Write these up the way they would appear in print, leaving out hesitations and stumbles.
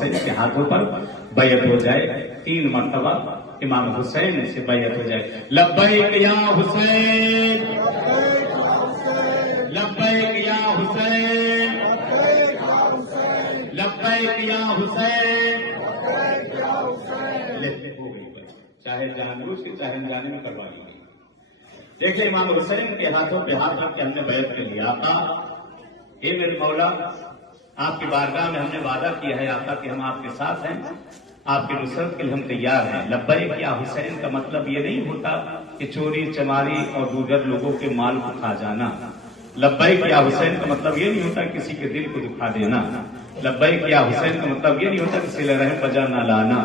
حسین کے ہاتھوں پر بیعت ہو جائے، 3 مرتبہ امام حسین سے بیعت ہو جائے. لبیک یا حسین، لبیک یا حسین، لبیک یا حسین. چاہے جان بوجھ کے چاہے جانے میں کروا لی. دیکھیں امام حسین کے ہاتھوں پہ ہاتھ رکھ کے ہم نے بیعت کر لیا. آقا اے میرے مولا، آپ کی بارگاہ میں ہم نے وعدہ کیا ہے آقا کہ ہم آپ کے ساتھ ہیں، آپ کی نصرت کے لیے ہم تیار ہیں. لبیک یا حسین کا مطلب یہ نہیں ہوتا کہ چوری چماری اور دیگر لوگوں کے مال کو کھا جانا. لبیک یا حسین کا مطلب یہ نہیں ہوتا کسی کے دل کو دکھا دینا. لبیک یا حسین کا مطلب یہ نہیں ہوتا کسی صلہ رحم بجا نہ لانا.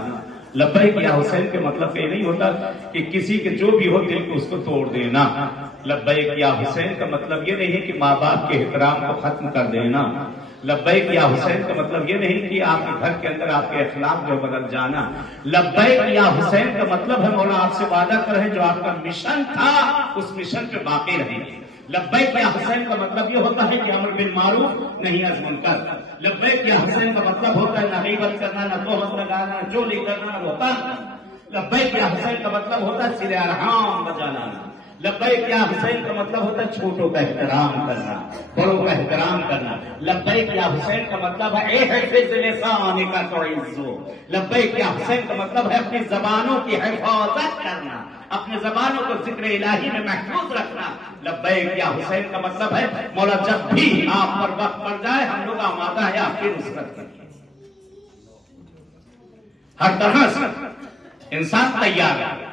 لبیک یا حسین کے مطلب یہ نہیں ہوتا کہ کسی کے جو بھی ہو دل کو اس کو توڑ دینا. لبیک یا حسین کا مطلب یہ نہیں ہے کہ ماں باپ کے احترام کو ختم کر دینا. لبیک یا حسین کا مطلب یہ نہیں کہ آپ کے گھر کے اندر آپ کے اخلاق جو بدل جانا. لبیک یا حسین کا مطلب ہے مولا آپ سے وعدہ کریں جو آپ کا مشن تھا اس مشن پہ باقی رہیں. لبیک یا حسین کا مطلب یہ ہوتا ہے کہ امر بالمعروف نہیں از منکر. لبیک یا حسین کا مطلب ہوتا ہے نہ غیبت کرنا، نہ تہمت لگانا، نہ چوری کرنا، نہ روتان. لبیک یا حسین کا مطلب ہوتا ہے صلہ ارحام بجا لانا. لبیک یا حسین کا مطلب ہوتا ہے چھوٹوں کا احترام کرنا، بڑوں کا احترام کرنا. لبیک یا حسین کا مطلب ہے احفظ لسانک تعز. لبیک یا حسین کا مطلب ہے اپنی زبانوں کی حفاظت کرنا، اپنے زبانوں کو ذکر الہی میں محفوظ رکھنا. لبیک یا حسین کا مطلب ہے مولا جب بھی آپ پر وقت پڑ جائے ہم لوگ آمادہ ہیں آپ کی نصرت کے لیے. ہر طرح سے انسان تیار ہے.